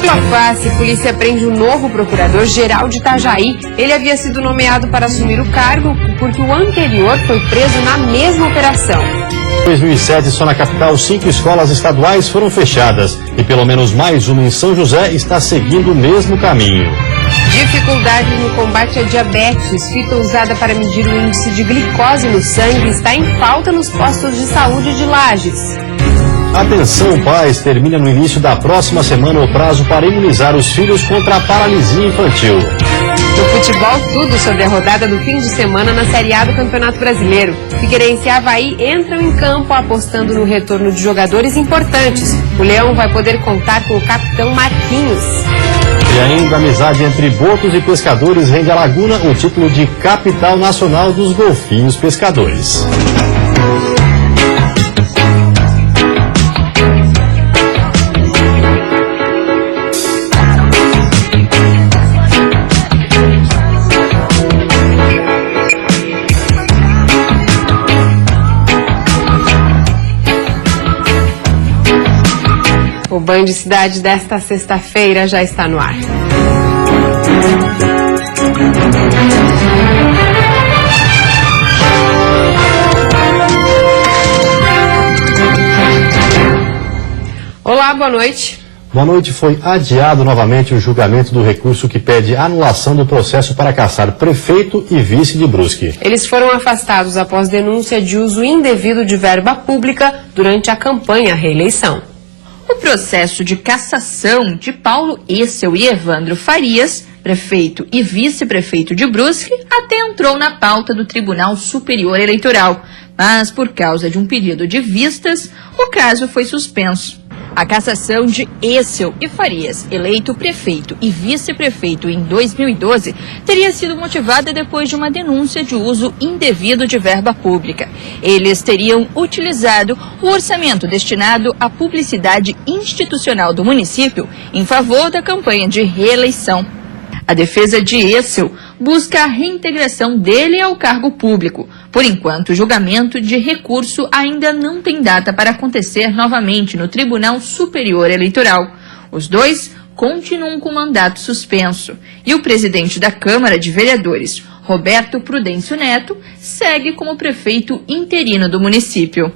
Dupla face, polícia prende o novo procurador-geral de Itajaí. Ele havia sido nomeado para assumir o cargo porque o anterior foi preso na mesma operação. Em 2007, só na capital, 5 escolas estaduais foram fechadas e pelo menos mais uma em São José está seguindo o mesmo caminho. Dificuldades no combate à diabetes. Fita usada para medir o índice de glicose no sangue está em falta nos postos de saúde de Lages. Atenção, pais, termina no início da próxima semana o prazo para imunizar os filhos contra a paralisia infantil. No futebol, tudo sobre a rodada do fim de semana na Série A do Campeonato Brasileiro. Figueirense e Avaí entram em campo apostando no retorno de jogadores importantes. O Leão vai poder contar com o capitão Marquinhos. E ainda a amizade entre botos e pescadores rende à Laguna o título de capital nacional dos golfinhos pescadores. O Band Cidade desta sexta-feira já está no ar. Olá, boa noite. Boa noite. Foi adiado novamente o julgamento do recurso que pede anulação do processo para caçar prefeito e vice de Brusque. Eles foram afastados após denúncia de uso indevido de verba pública durante a campanha à reeleição. O processo de cassação de Paulo Essel e Evandro Farias, prefeito e vice-prefeito de Brusque, até entrou na pauta do Tribunal Superior Eleitoral, mas por causa de um pedido de vistas, o caso foi suspenso. A cassação de Essel e Farias, eleito prefeito e vice-prefeito em 2012, teria sido motivada depois de uma denúncia de uso indevido de verba pública. Eles teriam utilizado o orçamento destinado à publicidade institucional do município em favor da campanha de reeleição. A defesa de Essel busca a reintegração dele ao cargo público. Por enquanto, o julgamento de recurso ainda não tem data para acontecer novamente no Tribunal Superior Eleitoral. Os dois continuam com mandato suspenso. E o presidente da Câmara de Vereadores, Roberto Prudêncio Neto, segue como prefeito interino do município.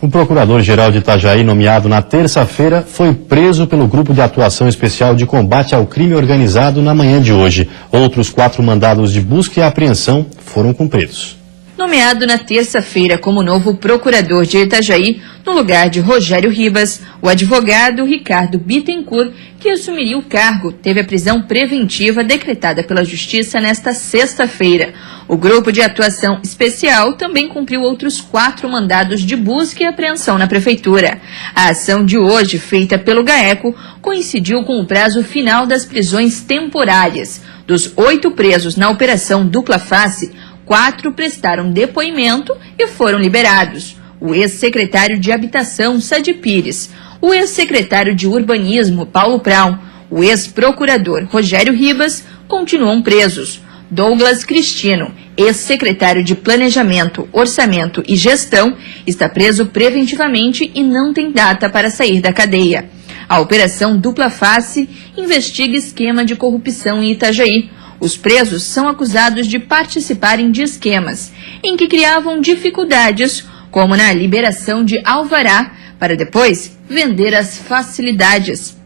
O procurador-geral de Itajaí, nomeado na terça-feira, foi preso pelo Grupo de Atuação Especial de Combate ao Crime Organizado na manhã de hoje. Outros 4 mandados de busca e apreensão foram cumpridos. Nomeado na terça-feira como novo procurador de Itajaí, no lugar de Rogério Ribas, o advogado Ricardo Bittencourt, que assumiria o cargo, teve a prisão preventiva decretada pela Justiça nesta sexta-feira. O Grupo de Atuação Especial também cumpriu outros 4 mandados de busca e apreensão na Prefeitura. A ação de hoje, feita pelo GAECO, coincidiu com o prazo final das prisões temporárias. Dos 8 presos na Operação Dupla Face, 4 prestaram depoimento e foram liberados. O ex-secretário de Habitação, Sadi Pires, o ex-secretário de Urbanismo, Paulo Prão, o ex-procurador Rogério Ribas continuam presos. Douglas Cristino, ex-secretário de Planejamento, Orçamento e Gestão, está preso preventivamente e não tem data para sair da cadeia. A Operação Dupla Face investiga esquema de corrupção em Itajaí. Os presos são acusados de participarem de esquemas em que criavam dificuldades, como na liberação de alvará, para depois vender as facilidades.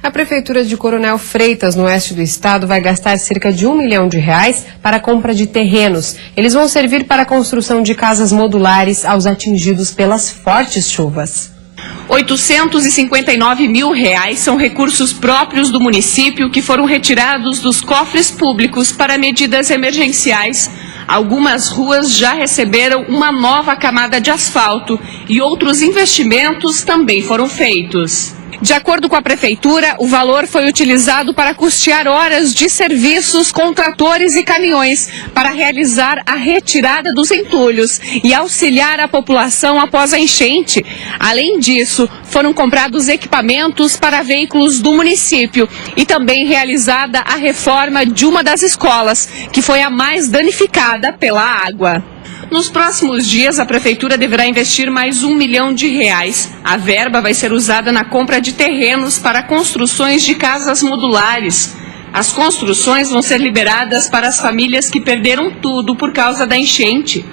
A Prefeitura de Coronel Freitas, no oeste do estado, vai gastar cerca de R$1 milhão para a compra de terrenos. Eles vão servir para a construção de casas modulares aos atingidos pelas fortes chuvas. R$859 mil são recursos próprios do município que foram retirados dos cofres públicos para medidas emergenciais. Algumas ruas já receberam uma nova camada de asfalto e outros investimentos também foram feitos. De acordo com a Prefeitura, o valor foi utilizado para custear horas de serviços com tratores e caminhões para realizar a retirada dos entulhos e auxiliar a população após a enchente. Além disso, foram comprados equipamentos para veículos do município e também realizada a reforma de uma das escolas, que foi a mais danificada pela água. Nos próximos dias, a Prefeitura deverá investir mais R$1 milhão. A verba vai ser usada na compra de terrenos para construções de casas modulares. As construções vão ser liberadas para as famílias que perderam tudo por causa da enchente.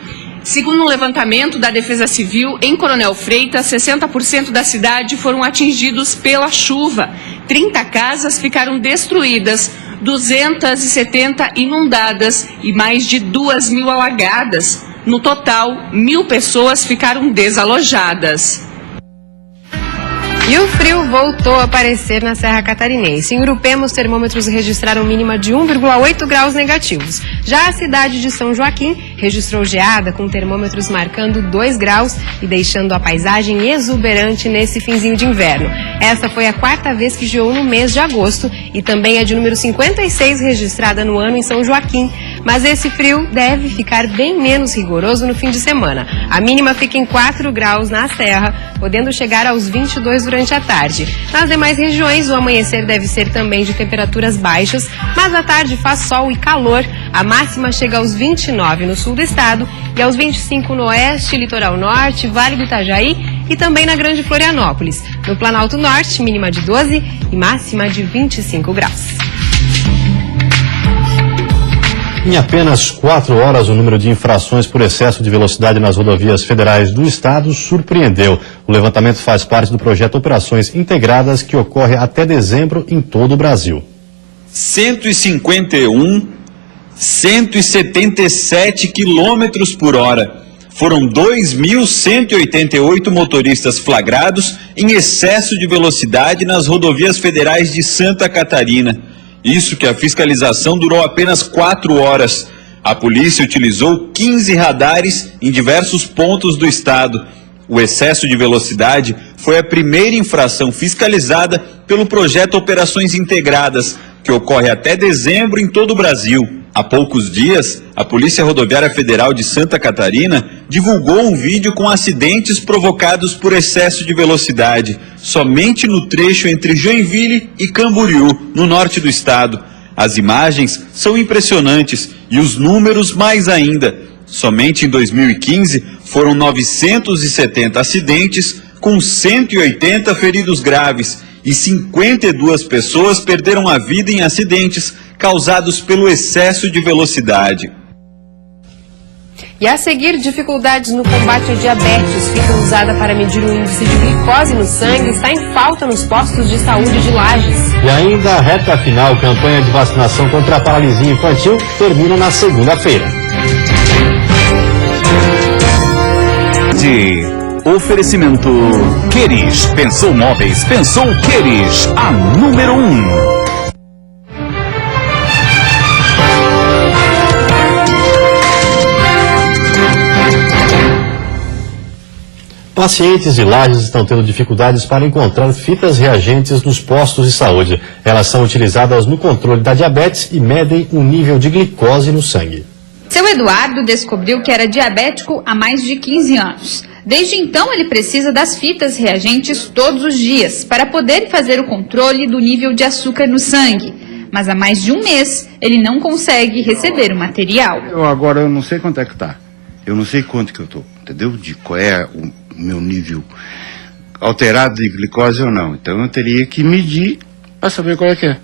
Segundo um levantamento da Defesa Civil, em Coronel Freitas, 60% da cidade foram atingidos pela chuva. 30 casas ficaram destruídas, 270 inundadas e mais de 2.000 alagadas. No total, 1.000 pessoas ficaram desalojadas. E o frio voltou a aparecer na Serra Catarinense. Em Urupema, os termômetros registraram mínima de 1,8 graus negativos. Já a cidade de São Joaquim registrou geada, com termômetros marcando 2 graus e deixando a paisagem exuberante nesse finzinho de inverno. Essa foi a 4ª vez que geou no mês de agosto e também é de número 56 registrada no ano em São Joaquim. Mas esse frio deve ficar bem menos rigoroso no fim de semana. A mínima fica em 4 graus na Serra, podendo chegar aos 22 durante a tarde. Nas demais regiões, o amanhecer deve ser também de temperaturas baixas, mas à tarde faz sol e calor. A máxima chega aos 29 no sul do estado e aos 25 no oeste, litoral norte, Vale do Itajaí e também na Grande Florianópolis. No Planalto Norte, mínima de 12 e máxima de 25 graus. Em apenas 4 horas, o número de infrações por excesso de velocidade nas rodovias federais do estado surpreendeu. O levantamento faz parte do projeto Operações Integradas, que ocorre até dezembro em todo o Brasil. 151, 177 quilômetros por hora. Foram 2.188 motoristas flagrados em excesso de velocidade nas rodovias federais de Santa Catarina. Isso que a fiscalização durou apenas 4 horas. A polícia utilizou 15 radares em diversos pontos do estado. O excesso de velocidade foi a primeira infração fiscalizada pelo projeto Operações Integradas, que ocorre até dezembro em todo o Brasil. Há poucos dias, a Polícia Rodoviária Federal de Santa Catarina divulgou um vídeo com acidentes provocados por excesso de velocidade, somente no trecho entre Joinville e Camboriú, no norte do estado. As imagens são impressionantes e os números mais ainda. Somente em 2015 foram 970 acidentes, com 180 feridos graves, e 52 pessoas perderam a vida em acidentes causados pelo excesso de velocidade. E a seguir, dificuldades no combate à diabetes, fita usada para medir o índice de glicose no sangue, está em falta nos postos de saúde de Lages. E ainda a reta final, campanha de vacinação contra a paralisia infantil, termina na segunda-feira. Oferecimento Queris. Pensou móveis, pensou Queris, a número 1. Pacientes de Lages estão tendo dificuldades para encontrar fitas reagentes nos postos de saúde. Elas são utilizadas no controle da diabetes e medem o nível de glicose no sangue. Seu Eduardo descobriu que era diabético há mais de 15 anos. Desde então, ele precisa das fitas reagentes todos os dias para poder fazer o controle do nível de açúcar no sangue. Mas há mais de um mês, ele não consegue receber o material. Eu não sei quanto é que tá. Eu não sei quanto que eu tô, entendeu? De qual é o meu nível alterado de glicose ou não. Então eu teria que medir para saber qual é que é.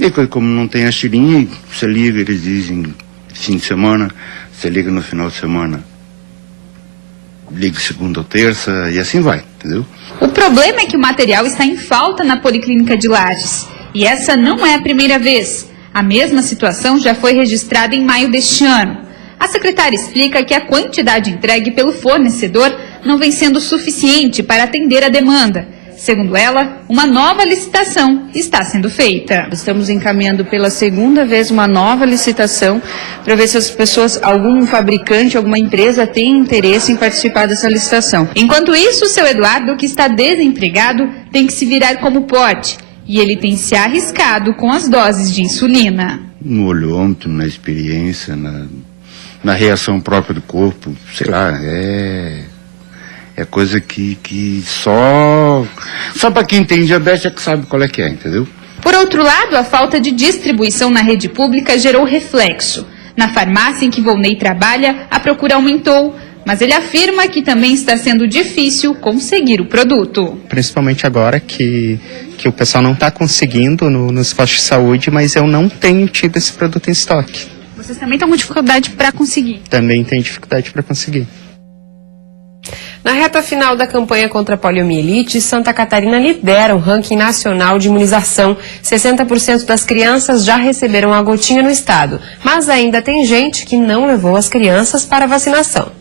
E como não tem a tirinha, você liga, eles dizem fim de semana, você liga no final de semana, liga segunda ou terça e assim vai, entendeu? O problema é que o material está em falta na Policlínica de Lages. E essa não é a primeira vez. A mesma situação já foi registrada em maio deste ano. A secretária explica que a quantidade entregue pelo fornecedor não vem sendo suficiente para atender a demanda. Segundo ela, uma nova licitação está sendo feita. Estamos encaminhando pela segunda vez uma nova licitação para ver se as pessoas, algum fabricante, alguma empresa tem interesse em participar dessa licitação. Enquanto isso, o seu Eduardo, que está desempregado, tem que se virar como pode. E ele tem se arriscado com as doses de insulina. No olhômetro, na experiência, na reação própria do corpo, sei lá, é coisa que só para quem tem diabetes é que sabe qual é que é, entendeu? Por outro lado, a falta de distribuição na rede pública gerou reflexo. Na farmácia em que Volney trabalha, a procura aumentou, mas ele afirma que também está sendo difícil conseguir o produto. Principalmente agora que o pessoal não está conseguindo nos postos de saúde, mas eu não tenho tido esse produto em estoque. Vocês também estão com dificuldade para conseguir? Também tenho dificuldade para conseguir. Na reta final da campanha contra a poliomielite, Santa Catarina lidera o ranking nacional de imunização. 60% das crianças já receberam a gotinha no estado, mas ainda tem gente que não levou as crianças para a vacinação.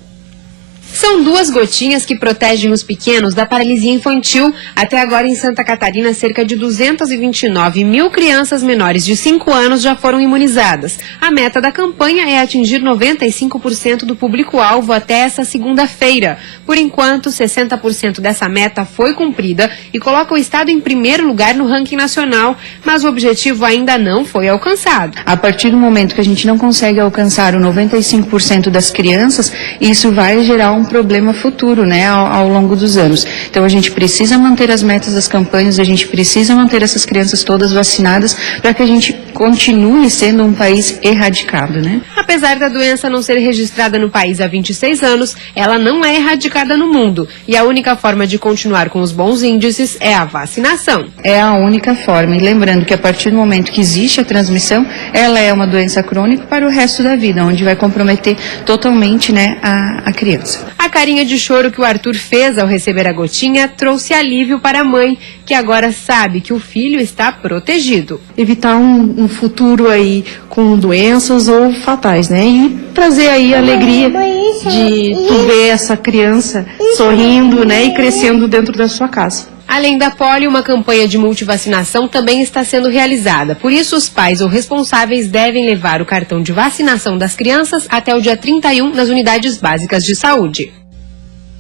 São 2 gotinhas que protegem os pequenos da paralisia infantil. Até agora, em Santa Catarina, cerca de 229 mil crianças menores de 5 anos já foram imunizadas. A meta da campanha é atingir 95% do público-alvo até essa segunda-feira. Por enquanto, 60% dessa meta foi cumprida e coloca o estado em primeiro lugar no ranking nacional, mas o objetivo ainda não foi alcançado. A partir do momento que a gente não consegue alcançar o 95% das crianças, isso vai gerar um problema futuro, né, ao longo dos anos. Então a gente precisa manter as metas das campanhas, a gente precisa manter essas crianças todas vacinadas para que a gente continue sendo um país erradicado, né? Apesar da doença não ser registrada no país há 26 anos, ela não é erradicada no mundo. E a única forma de continuar com os bons índices é a vacinação. É a única forma. E lembrando que a partir do momento que existe a transmissão, ela é uma doença crônica para o resto da vida, onde vai comprometer totalmente, né, a criança. A carinha de choro que o Arthur fez ao receber a gotinha trouxe alívio para a mãe, que agora sabe que o filho está protegido. Evitar um futuro aí com doenças ou fatais, né? E trazer aí a alegria de tu ver essa criança sorrindo, né? E crescendo dentro da sua casa. Além da polio, uma campanha de multivacinação também está sendo realizada. Por isso, os pais ou responsáveis devem levar o cartão de vacinação das crianças até o dia 31 nas unidades básicas de saúde.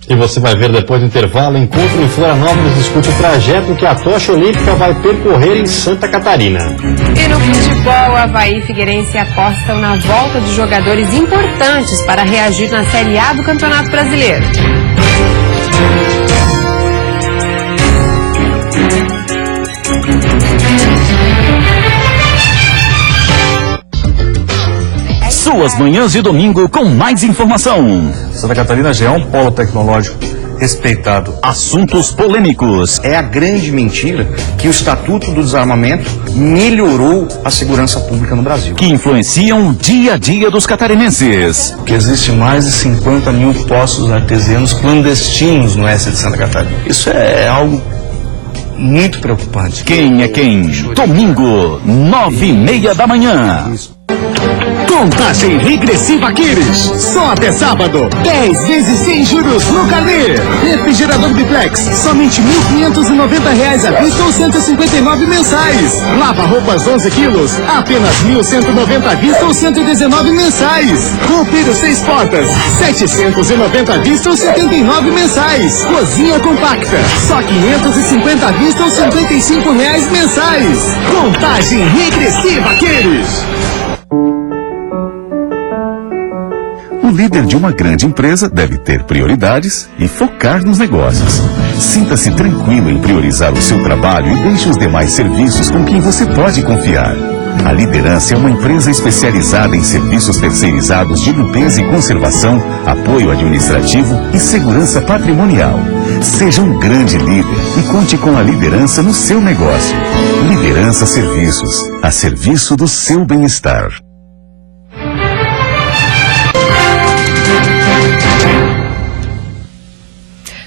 E você vai ver depois do intervalo, encontro em Florianópolis discute o trajeto que a tocha olímpica vai percorrer em Santa Catarina. E no futebol, Avaí e Figueirense apostam na volta de jogadores importantes para reagir na Série A do Campeonato Brasileiro. Suas manhãs de domingo com mais informação. Santa Catarina já é um polo tecnológico respeitado. Assuntos polêmicos. É a grande mentira que o Estatuto do Desarmamento melhorou a segurança pública no Brasil. Que influenciam o dia a dia dos catarinenses. Que existe mais de 50 mil poços artesianos clandestinos no oeste de Santa Catarina. Isso é algo muito preocupante. Quem é quem? Domingo, 9:30 da manhã. Contagem regressiva Queires. Só até sábado. 10 vezes sem juros no carnê. Refrigerador Biplex. Somente R$ 1.590 à vista ou 159 mensais. Lava roupas 11 quilos. Apenas R$ 1.190 à vista ou 119 mensais. Roupeiro 6 portas. 790 à vista ou 79 mensais. Cozinha compacta. Só 550 à vista ou R$ 55 mensais. Contagem regressiva Queires. O líder de uma grande empresa deve ter prioridades e focar nos negócios. Sinta-se tranquilo em priorizar o seu trabalho e deixe os demais serviços com quem você pode confiar. A Liderança é uma empresa especializada em serviços terceirizados de limpeza e conservação, apoio administrativo e segurança patrimonial. Seja um grande líder e conte com a liderança no seu negócio. Liderança Serviços, a serviço do seu bem-estar.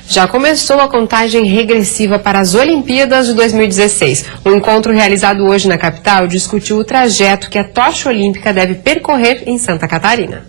Já começou a contagem regressiva para as Olimpíadas de 2016. O encontro realizado hoje na capital discutiu o trajeto que a tocha olímpica deve percorrer em Santa Catarina.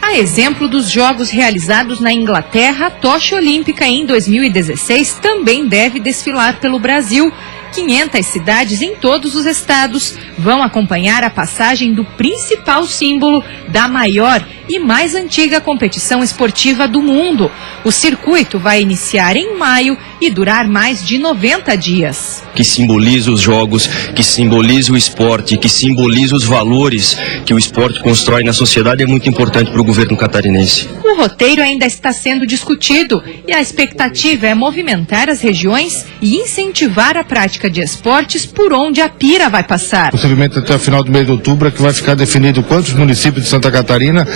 A exemplo dos jogos realizados na Inglaterra, a tocha olímpica em 2016 também deve desfilar pelo Brasil. 500 cidades em todos os estados vão acompanhar a passagem do principal símbolo da maior e mais antiga competição esportiva do mundo. O circuito vai iniciar em maio e durar mais de 90 dias. Que simboliza os jogos, que simboliza o esporte, que simboliza os valores que o esporte constrói na sociedade é muito importante para o governo catarinense. O roteiro ainda está sendo discutido e a expectativa é movimentar as regiões e incentivar a prática de esportes por onde a pira vai passar. Possivelmente até o final do mês de outubro é que vai ficar definido quantos municípios de Santa Catarina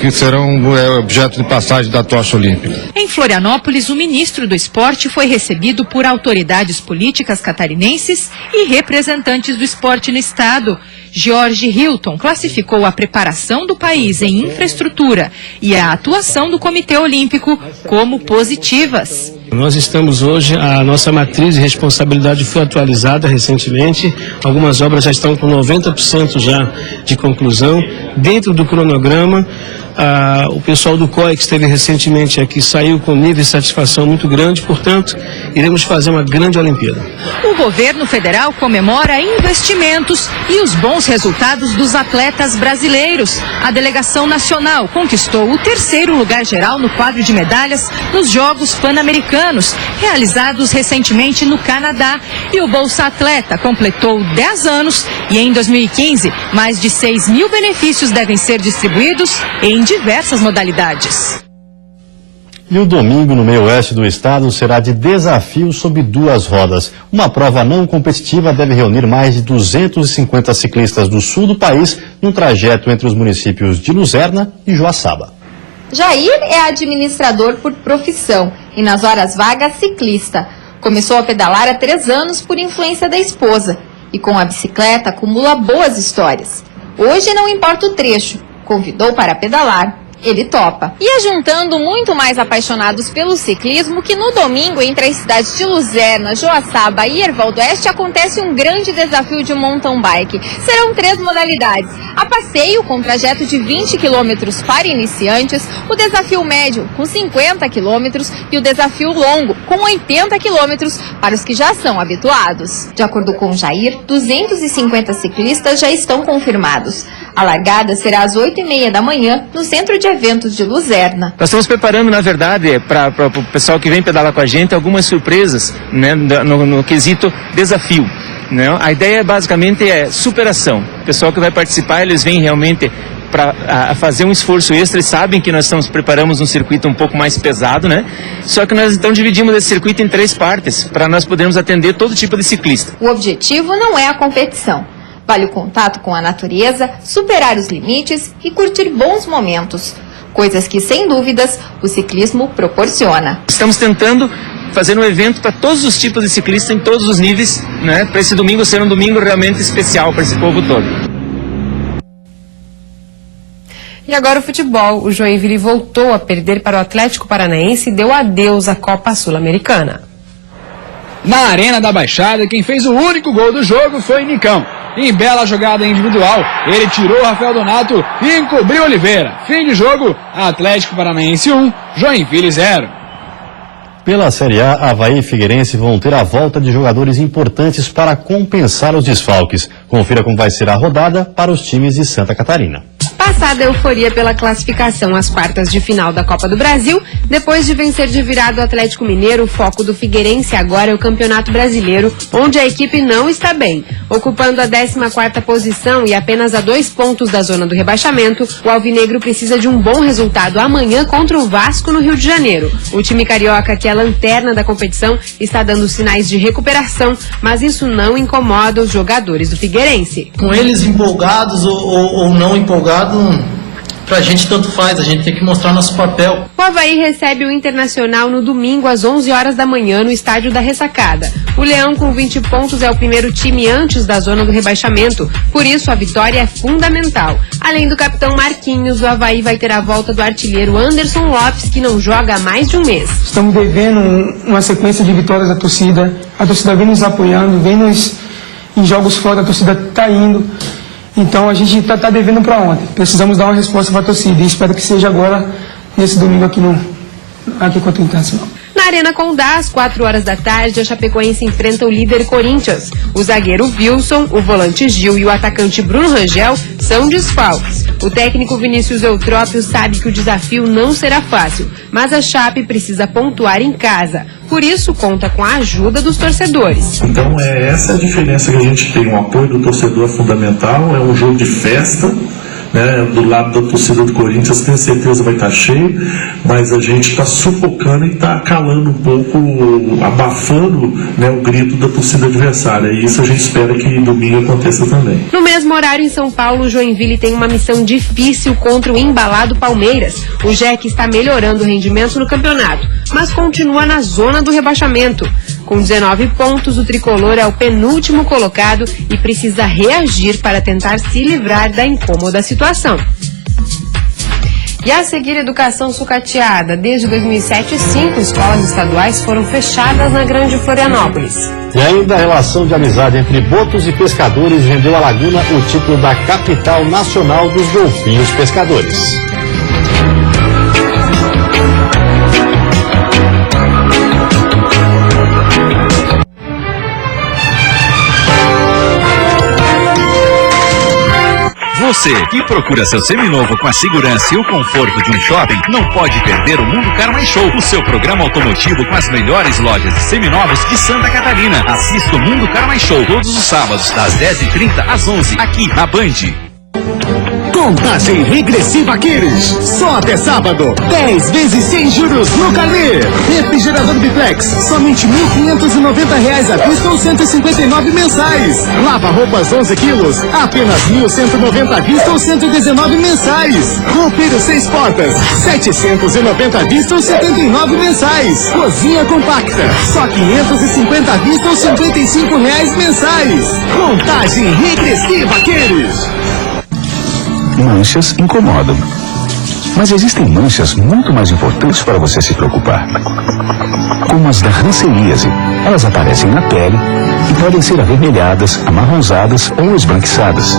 que serão objeto de passagem da tocha olímpica. Em Florianópolis, o ministro do Esporte foi recebido por autoridades políticas catarinenses e representantes do esporte no estado. George Hilton classificou a preparação do país em infraestrutura e a atuação do Comitê Olímpico como positivas. Nós estamos hoje, a nossa matriz de responsabilidade foi atualizada recentemente, algumas obras já estão com 90% já de conclusão, dentro do cronograma. O pessoal do COI que esteve recentemente aqui saiu com nível de satisfação muito grande, portanto, iremos fazer uma grande Olimpíada. O governo federal comemora investimentos e os bons resultados dos atletas brasileiros. A delegação nacional conquistou o 3º lugar geral no quadro de medalhas nos Jogos Pan-Americanos, realizados recentemente no Canadá. E o Bolsa Atleta completou 10 anos e em 2015, mais de 6 mil benefícios devem ser distribuídos em diversas modalidades. E o domingo no meio-oeste do estado será de desafio sob 2 rodas. Uma prova não competitiva deve reunir mais de 250 ciclistas do sul do país num trajeto entre os municípios de Luzerna e Joaçaba. Jair é administrador por profissão e nas horas vagas ciclista. Começou a pedalar há 3 anos por influência da esposa e com a bicicleta acumula boas histórias. Hoje não importa o trecho. Convidou para pedalar, ele topa. E ajuntando muito mais apaixonados pelo ciclismo que no domingo entre as cidades de Luzerna, Joaçaba e Erval do Oeste acontece um grande desafio de mountain bike. Serão 3 modalidades. A passeio com trajeto de 20 quilômetros para iniciantes, o desafio médio com 50 quilômetros e o desafio longo com 80 quilômetros para os que já são habituados. De acordo com Jair, 250 ciclistas já estão confirmados. A largada será às 8h30 da manhã no Centro de Eventos de Luzerna. Nós estamos preparando, na verdade, para o pessoal que vem pedalar com a gente, algumas surpresas, né, no quesito desafio. Né? A ideia basicamente é superação. O pessoal que vai participar, eles vêm realmente para fazer um esforço extra e sabem que nós preparamos um circuito um pouco mais pesado, né? Só que nós então dividimos esse circuito em 3 partes para nós podermos atender todo tipo de ciclista. O objetivo não é a competição. Vale o contato com a natureza, superar os limites e curtir bons momentos. Coisas que, sem dúvidas, o ciclismo proporciona. Estamos tentando fazer um evento para todos os tipos de ciclistas em todos os níveis, né? Para esse domingo ser um domingo realmente especial para esse povo todo. E agora o futebol. O Joinville voltou a perder para o Atlético Paranaense e deu adeus à Copa Sul-Americana. Na Arena da Baixada, quem fez o único gol do jogo foi Nicão. Em bela jogada individual, ele tirou o Rafael Donato e encobriu Oliveira. Fim de jogo, Atlético Paranaense 1, Joinville 0. Pela Série A, Avaí e Figueirense vão ter a volta de jogadores importantes para compensar os desfalques. Confira como vai ser a rodada para os times de Santa Catarina. Passada a euforia pela classificação às quartas de final da Copa do Brasil, depois de vencer de virada o Atlético Mineiro, o foco do Figueirense agora é o Campeonato Brasileiro, onde a equipe não está bem. Ocupando a 14ª posição e apenas a 2 pontos da zona do rebaixamento, o Alvinegro precisa de um bom resultado amanhã contra o Vasco no Rio de Janeiro. O time carioca, que é a lanterna da competição, está dando sinais de recuperação, mas isso não incomoda os jogadores do Figueirense. Com eles empolgados ou não empolgados, pra gente tanto faz, a gente tem que mostrar nosso papel. O Avaí recebe o Internacional no domingo às 11 horas da manhã no estádio da Ressacada. O Leão com 20 pontos é o primeiro time antes da zona do rebaixamento, por isso a vitória é fundamental. Além do capitão Marquinhos, o Avaí vai ter a volta do artilheiro Anderson Lopes, que não joga há mais de um mês. Estamos devendo uma sequência de vitórias da torcida, a torcida vem nos apoiando, vem em jogos fora, a torcida está indo. Então a gente está devendo para ontem. Precisamos dar uma resposta para a torcida e espero que seja agora, nesse domingo aqui contra o Internacional. Na Na Arena Condá, às 4 horas da tarde, a Chapecoense enfrenta o líder Corinthians. O zagueiro Wilson, o volante Gil e o atacante Bruno Rangel são desfalques. O técnico Vinícius Eutrópio sabe que o desafio não será fácil, mas a Chape precisa pontuar em casa. Por isso, conta com a ajuda dos torcedores. Então, essa é a diferença que a gente tem. O apoio do torcedor é fundamental, é um jogo de festa. Né, do lado da torcida do Corinthians, tenho certeza vai estar cheio, mas a gente está sufocando e está calando um pouco, abafando, né, o grito da torcida adversária. E isso a gente espera que domingo aconteça também. No mesmo horário, em São Paulo, o Joinville tem uma missão difícil contra o embalado Palmeiras. O Jack está melhorando o rendimento no campeonato, mas continua na zona do rebaixamento. Com 19 pontos, o tricolor é o penúltimo colocado e precisa reagir para tentar se livrar da incômoda situação. E a seguir, educação sucateada. Desde 2007, 5 escolas estaduais foram fechadas na Grande Florianópolis. E ainda a relação de amizade entre botos e pescadores rendeu à Laguna o título da capital nacional dos golfinhos pescadores. Você que procura seu seminovo com a segurança e o conforto de um shopping, não pode perder o Mundo Car Mais Show, o seu programa automotivo com as melhores lojas de seminovos de Santa Catarina. Assista o Mundo Car Mais Show todos os sábados, das 10h30 às 11h, aqui na Band. Contagem regressiva Queires. Só até sábado. 10 vezes sem juros no carnê. Refrigerador Biplex. Somente R$ 1.590 à vista ou 159 mensais. Lava roupas 11 quilos. Apenas R$ 1.190 à vista ou 119 mensais. Roupeiro 6 portas. R$ 790 à vista ou 79 mensais. Cozinha compacta. Só R$ 550 à vista ou R$ 55 mensais. Contagem regressiva Queires. Manchas incomodam. Mas existem manchas muito mais importantes para você se preocupar. Como as da hanseníase. Elas aparecem na pele e podem ser avermelhadas, amarronzadas ou esbranquiçadas.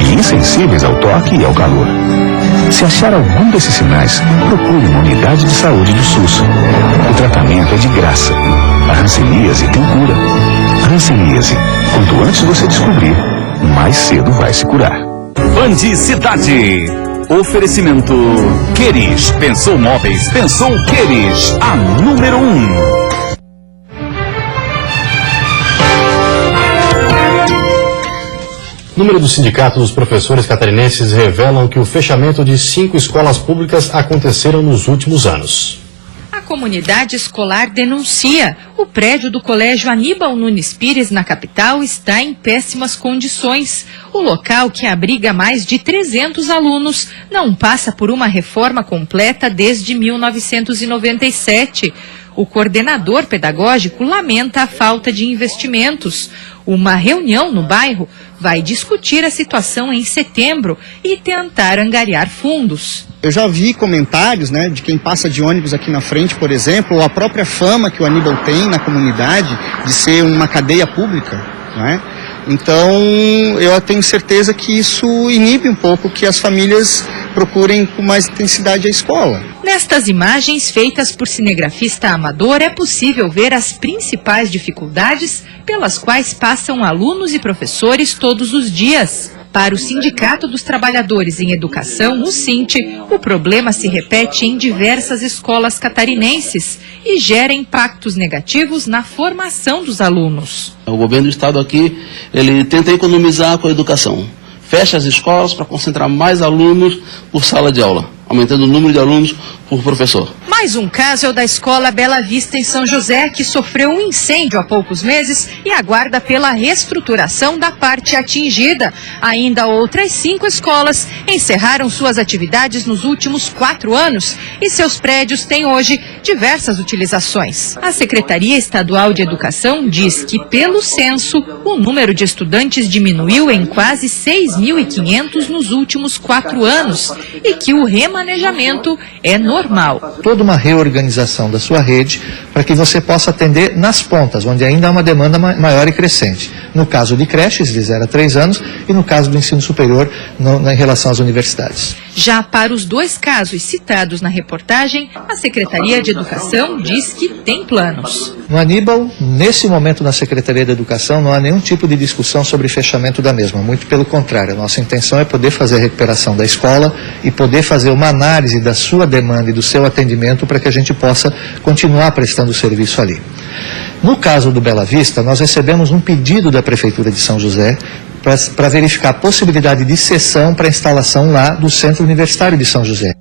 E insensíveis ao toque e ao calor. Se achar algum desses sinais, procure uma unidade de saúde do SUS. O tratamento é de graça. A hanseníase tem cura. Hanseníase. Quanto antes você descobrir, mais cedo vai se curar. Band Cidade. Oferecimento Queires. Pensou móveis, pensou Queires. A número 1. Número do Sindicato dos Professores Catarinenses revelam que o fechamento de 5 escolas públicas aconteceram nos últimos anos. A comunidade escolar denuncia. O prédio do Colégio Aníbal Nunes Pires, na capital, está em péssimas condições. O local, que abriga mais de 300 alunos, não passa por uma reforma completa desde 1997. O coordenador pedagógico lamenta a falta de investimentos. Uma reunião no bairro vai discutir a situação em setembro e tentar angariar fundos. Eu já vi comentários, né, de quem passa de ônibus aqui na frente, por exemplo, ou a própria fama que o Aníbal tem na comunidade de ser uma cadeia pública, né? Então, eu tenho certeza que isso inibe um pouco que as famílias procurem com mais intensidade a escola. Nestas imagens feitas por cinegrafista amador, é possível ver as principais dificuldades pelas quais passam alunos e professores todos os dias. Para o Sindicato dos Trabalhadores em Educação, o SINT, o problema se repete em diversas escolas catarinenses e gera impactos negativos na formação dos alunos. O governo do estado aqui, ele tenta economizar com a educação. Fecha as escolas para concentrar mais alunos por sala de aula, aumentando o número de alunos por professor. Mais um caso é o da Escola Bela Vista em São José, que sofreu um incêndio há poucos meses e aguarda pela reestruturação da parte atingida. Ainda outras 5 escolas encerraram suas atividades nos últimos 4 anos e seus prédios têm hoje diversas utilizações. A Secretaria Estadual de Educação diz que, pelo censo, o número de estudantes diminuiu em quase 6.500 nos últimos 4 anos e que o remanejamento é normal. Toda uma reorganização da sua rede para que você possa atender nas pontas, onde ainda há uma demanda maior e crescente. no caso de creches, de 0 a 3 anos, e no caso do ensino superior, em relação às universidades. Já para os 2 casos citados na reportagem, a Secretaria de Educação diz que tem planos. No Aníbal, nesse momento na Secretaria de Educação, não há nenhum tipo de discussão sobre fechamento da mesma, muito pelo contrário. A nossa intenção é poder fazer a recuperação da escola e poder fazer uma análise da sua demanda e do seu atendimento para que a gente possa continuar prestando o serviço ali. No caso do Bela Vista, nós recebemos um pedido da Prefeitura de São José para verificar a possibilidade de cessão para a instalação lá do Centro Universitário de São José.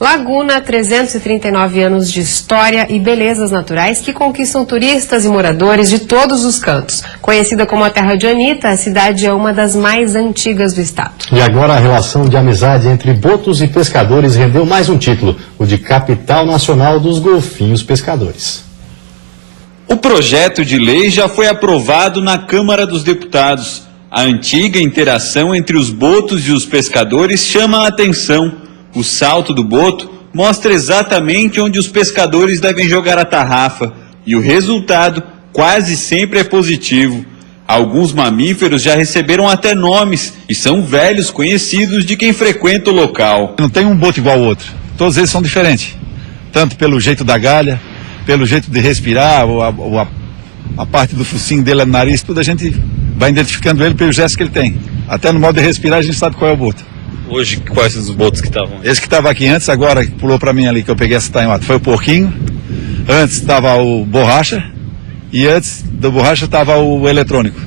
Laguna, 339 anos de história e belezas naturais que conquistam turistas e moradores de todos os cantos. Conhecida como a Terra de Anitta, a cidade é uma das mais antigas do estado. E agora a relação de amizade entre botos e pescadores rendeu mais um título, o de Capital Nacional dos Golfinhos Pescadores. O projeto de lei já foi aprovado na Câmara dos Deputados. A antiga interação entre os botos e os pescadores chama a atenção. O salto do boto mostra exatamente onde os pescadores devem jogar a tarrafa e o resultado quase sempre é positivo. Alguns mamíferos já receberam até nomes e são velhos conhecidos de quem frequenta o local. Não tem um boto igual ao outro, todos eles são diferentes, tanto pelo jeito da galha, pelo jeito de respirar, ou a parte do focinho dele, no nariz, tudo a gente vai identificando ele pelo gesto que ele tem. Até no modo de respirar a gente sabe qual é o boto. Hoje, quais os botos que estavam? Esse que estava aqui antes, agora pulou para mim ali, que eu peguei essa tainhota, foi o porquinho. Antes estava o borracha, e antes do borracha estava o eletrônico.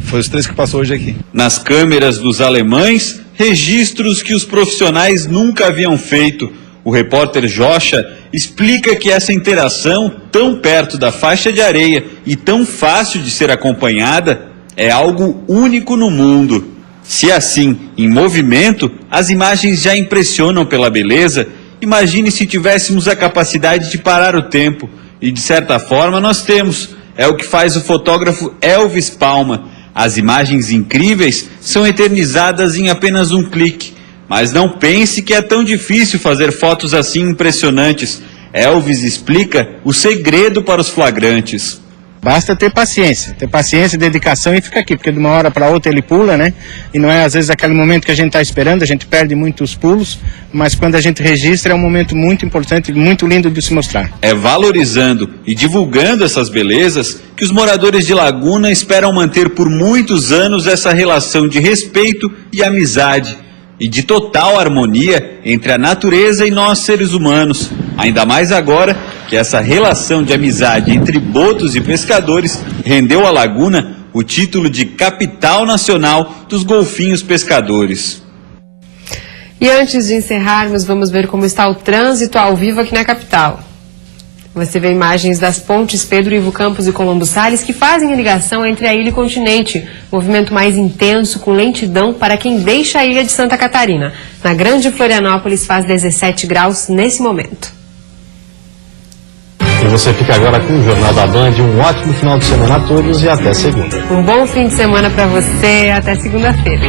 Foi os 3 que passou hoje aqui. Nas câmeras dos alemães, registros que os profissionais nunca haviam feito. O repórter Jocha explica que essa interação, tão perto da faixa de areia e tão fácil de ser acompanhada, é algo único no mundo. Se assim, em movimento, as imagens já impressionam pela beleza, imagine se tivéssemos a capacidade de parar o tempo. E de certa forma nós temos. É o que faz o fotógrafo Elvis Palma. As imagens incríveis são eternizadas em apenas um clique. Mas não pense que é tão difícil fazer fotos assim impressionantes. Elvis explica o segredo para os flagrantes. Basta ter paciência e dedicação e fica aqui, porque de uma hora para outra ele pula, né? E não é às vezes aquele momento que a gente está esperando, a gente perde muitos pulos, mas quando a gente registra é um momento muito importante, muito lindo de se mostrar. É valorizando e divulgando essas belezas que os moradores de Laguna esperam manter por muitos anos essa relação de respeito e amizade e de total harmonia entre a natureza e nós seres humanos, ainda mais agora que essa relação de amizade entre botos e pescadores rendeu à Laguna o título de Capital Nacional dos Golfinhos Pescadores. E antes de encerrarmos, vamos ver como está o trânsito ao vivo aqui na capital. Você vê imagens das pontes Pedro Ivo Campos e Colombo Salles que fazem a ligação entre a ilha e o continente. Movimento mais intenso, com lentidão para quem deixa a ilha de Santa Catarina. Na Grande Florianópolis faz 17 graus nesse momento. E você fica agora com o Jornal da Band. Um ótimo final de semana a todos e até segunda. Um bom fim de semana para você. Até segunda-feira.